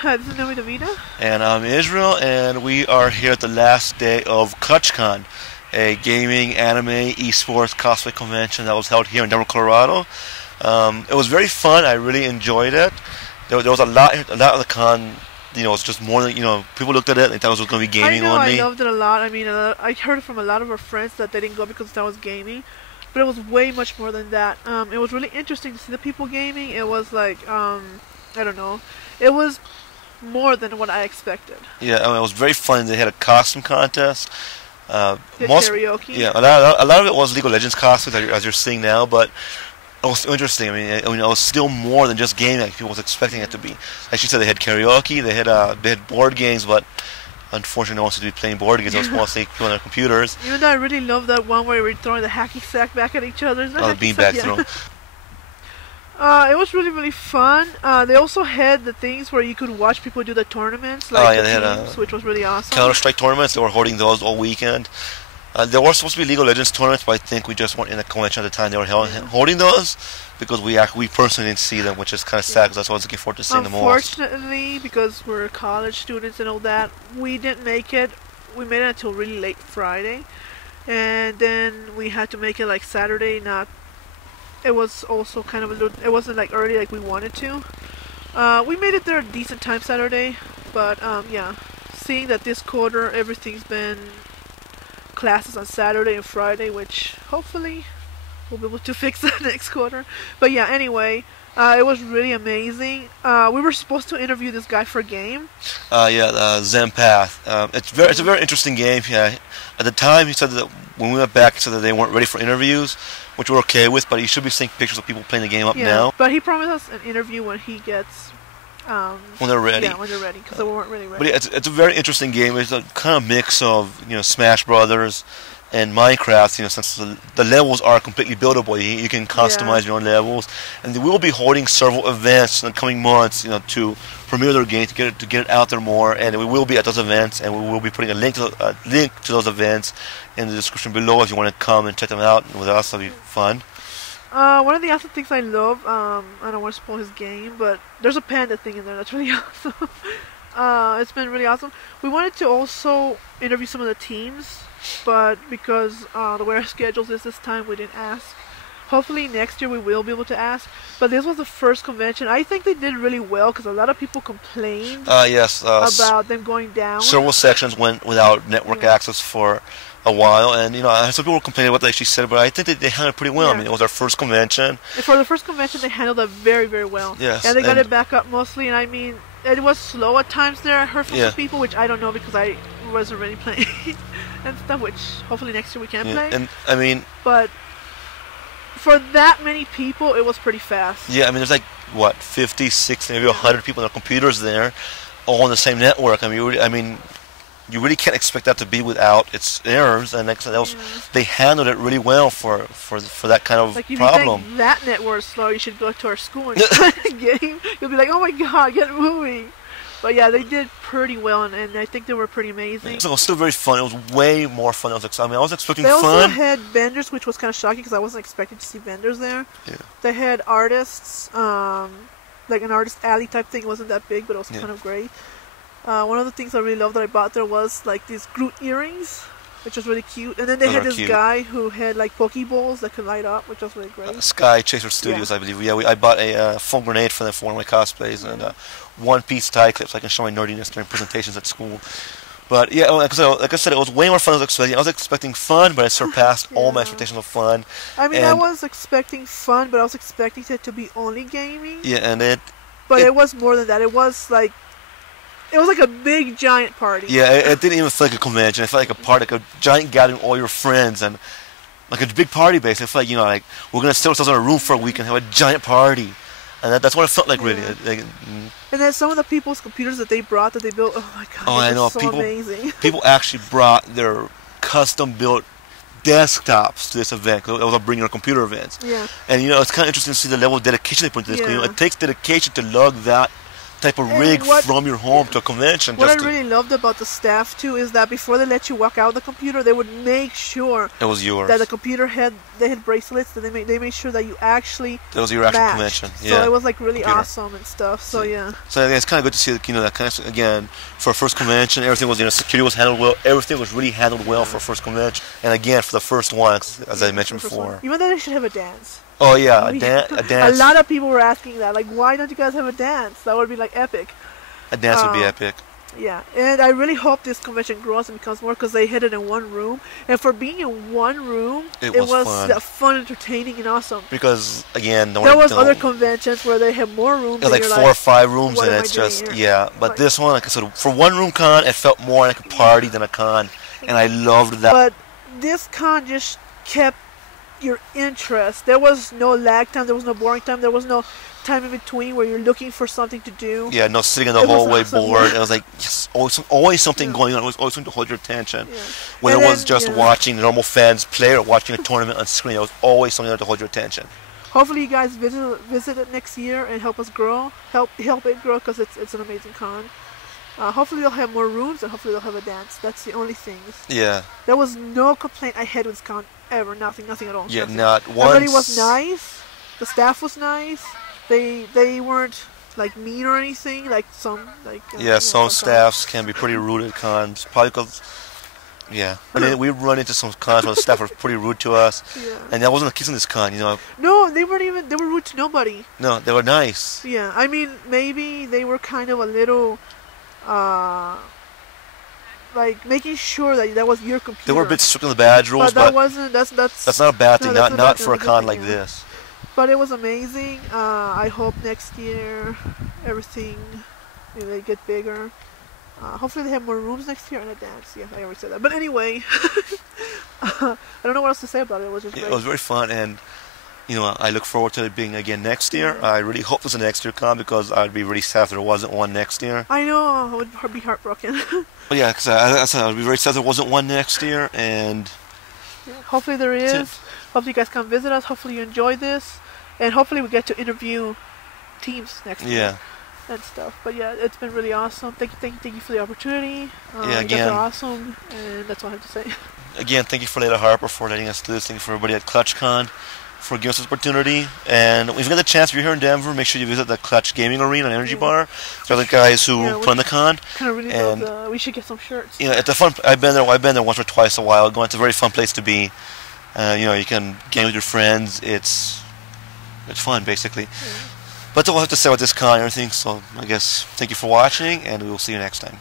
Hi, this is Naomi Davida. And I'm Israel, and we are here at the last day of ClutchCon, a gaming, anime, esports, cosplay convention that was held here in Denver, Colorado. It was very fun. I really enjoyed it. There was a lot of the con. You know, it's just more than, people looked at it and they thought it was going to be gaming only. I loved it a lot. I mean, I heard from a lot of our friends that they didn't go because that was gaming, but it was way much more than that. It was really interesting to see the people gaming. It was like, I don't know, it was more than what I expected. Yeah, I mean, it was very fun. They had a costume contest. Karaoke. Yeah, a lot of it was League of Legends costumes, as you're seeing now, but it was interesting. I mean, it was still more than just gaming like people was expecting it to be. Like she said, they had karaoke, they had board games, but unfortunately, no one seemed to be playing board games. It was mostly people on their computers. Even though I really love that one where we were throwing the hacky sack back at each other. The beanbag throw. It was really, really fun. They also had the things where you could watch people do the tournaments, like they had teams, which was really awesome. Counter-Strike tournaments. They were holding those all weekend. There were supposed to be League of Legends tournaments, but I think we just weren't in the convention at the time they were holding those, because we personally didn't see them, which is kind of sad, because that's what I was looking forward to seeing them all. Unfortunately, because we're college students and all that, we didn't make it. We made it until really late Friday, and then we had to make it like Saturday. It was also kind of it wasn't like early like we wanted to. We made it there a decent time Saturday, but yeah, seeing that this quarter everything's been classes on Saturday and Friday, which hopefully we'll be able to fix that next quarter. But yeah, anyway, it was really amazing. We were supposed to interview this guy for a game. Zempath. It's a very interesting game. Yeah. At the time, he said that when we went back, he said that they weren't ready for interviews, which we're okay with. But he should be seeing pictures of people playing the game up now. But he promised us an interview when he gets. When they're ready. Yeah, when they're ready, because they weren't really ready. But yeah, it's a very interesting game. It's a kind of mix of Smash Brothers and Minecraft. Since the levels are completely buildable, you can customize your own levels. And we will be holding several events in the coming months, to premiere their game, to get it out there more. And we will be at those events, and we will be putting a link to those events in the description below if you want to come and check them out with us. That'll be fun. One of the awesome things I love, I don't want to spoil his game, but there's a panda thing in there that's really awesome. It's been really awesome. We wanted to also interview some of the teams, but because the way our schedules is this time, we didn't ask. Hopefully next year we will be able to ask. But this was the first convention. I think they did really well because a lot of people complained about them going down. Several sections went without network access for a while, and some people were complaining about what she said, but I think they handled it pretty well. I mean, it was our first convention. And for the first convention, they handled it very, very well. Yes, and they got it back up mostly. And I mean, it was slow at times there. I heard from some people, which I don't know because I wasn't really playing and stuff. Which hopefully next year we can play. And I mean, but for that many people, it was pretty fast. Yeah, I mean, there's like what 50, 60, maybe 100 people on their computers there, all on the same network. I mean, you really can't expect that to be without its errors, and they handled it really well for that kind of problem. If you think that network is slow, you should go to our school and play the game. You'll be like, oh my god, get moving. But yeah, they did pretty well, and I think they were pretty amazing. So it was still very fun. It was way more fun than I was expecting. They fun. also had vendors, which was kind of shocking because I wasn't expecting to see vendors there. Yeah. They had artists, like an artist alley type thing. It wasn't that big, but it was kind of great. One of the things I really loved that I bought there was like these Groot earrings, which was really cute. And then they had this guy who had like Pokeballs that could light up, which was really great. Sky Chaser Studios, I believe. Yeah, I bought a foam grenade for them for one of my cosplays, and one-piece tie clips so I can show my nerdiness during presentations at school. But yeah, like I said, it was way more fun than I was expecting. I was expecting fun, but it surpassed all my expectations of fun. I mean, I was expecting fun, but I was expecting it to be only gaming. Yeah, and it was more than that. It was like a big giant party. Yeah, it didn't even feel like a convention. It felt like a party, like a giant gathering of all your friends, and like a big party base. It felt like we're gonna sit ourselves in a room for a week and have a giant party, and that's what it felt like really. And then some of the people's computers that they brought that they built. Oh my god! Oh, I know. So amazing. People actually brought their custom-built desktops to this event. It was a bring your computer event. Yeah. And it's kind of interesting to see the level of dedication they put into this. It takes dedication to lug that type of And rig what- from your home to a convention. What I Just to, really loved about the staff too is that before they let you walk out the computer, they would make sure it was yours. that the computer had bracelets that they made sure that you actually That was your actual matched. convention. So Yeah. it was like really Computer. awesome and stuff. So yeah. So it's kind of good to see, that kind of, again, for a first convention, everything was, security was handled well. Everything was really handled well for a first convention. And again, for the first one, as I mentioned before. Even though they should have a dance. Oh yeah, a A dance. lot of people were asking that, like, why don't you guys have a dance? That would be like epic. A dance would be epic. Yeah, and I really hope this convention grows and becomes more because they hid it in one room. And for being in one room, It was was fun. fun, entertaining, and awesome. Because again, There was other conventions where they have more rooms. There's and like you're 4 or 5 rooms, what and am I it's doing just here? But Like- this one, like I said, for one room con, it felt more like a party than a con, and I loved that. But this con just kept your interest. There was no lag time. There was no boring time. There was no time in between where you're looking for something to do. Yeah, no sitting in the It was hallway awesome, bored. yeah. It was like yes, always something Yeah. going on. It was always something to hold your attention. Yeah. When And it was then, just yeah. watching normal fans play or watching a tournament on screen, it was always something there to hold your attention. Hopefully, you guys visit it next year and help us grow. Help it grow because it's an amazing con. Hopefully, they'll have more rooms and hopefully they'll have a dance. That's the only things. Yeah, There was no complaint I had with this con ever. Nothing at all. yeah, Nothing. not once. Everybody was nice. The staff was nice. They weren't like mean or anything. Like some Yeah, some cons. staffs can be pretty rude at cons, probably because. Yeah, I mean, we run into some cons where the staff were pretty rude to us, Yeah. and that wasn't the case in this con. No, they weren't even. They were rude to nobody. No, they were nice. Yeah, I mean maybe they were kind of a little, like making sure that was your computer. They were a bit strict on the badge rules, but that but wasn't. That's that's not a bad thing. no, that's not not not bad for a thing, con that's like a good thing, yeah. this. But it was amazing. I hope next year everything they get bigger. Hopefully they have more rooms next year and a dance. Yeah, I already said that. But anyway, I don't know what else to say about it. It was just Yeah, great. it was very fun, and I look forward to it being again next year. I really hope there's a next year con because I'd be really sad if there wasn't one next year. I know I would be heartbroken. But yeah, because I said I'd be very sad if there wasn't one next year, and Hopefully there That's is. it. Hopefully you guys come visit us. Hopefully you enjoy this, and hopefully we get to interview teams next year. yeah, And stuff. But yeah, it's been really awesome. Thank you for the opportunity. Yeah, You guys again. are awesome, and that's all I have to say. again, thank you for Layla Harper for letting us do this. Thank you for everybody at ClutchCon for giving us this opportunity. And if you get the chance, if you're here in Denver, make sure you visit the Clutch Gaming Arena and Energy Bar. They're the guys who Yeah, we- run the con. Kind of really And- we should get some shirts. It's a fun. I've been there once or twice a while ago. It's a very fun place to be. You can game with your friends. It's fun basically. But that's all I have to say about this con and everything. So I guess thank you for watching, and we will see you next time.